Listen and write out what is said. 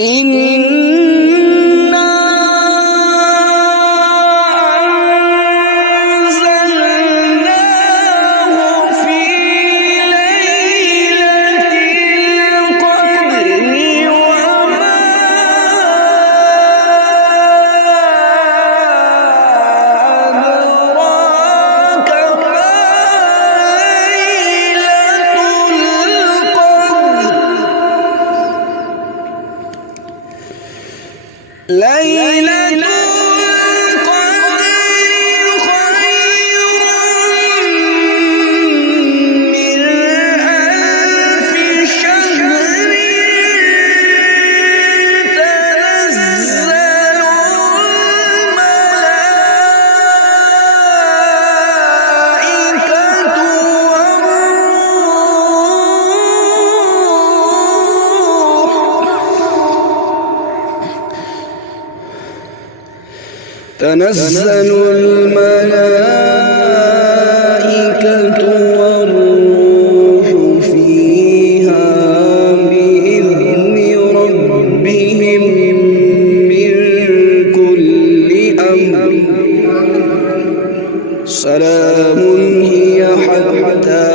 إنا أنزلناه في ليلة القدر وما أدراك ما ليلة القدر خير من ألف شهر تنزل الملائكة والروح فيها بإذن ربهم من كل أمر سلام هي حتى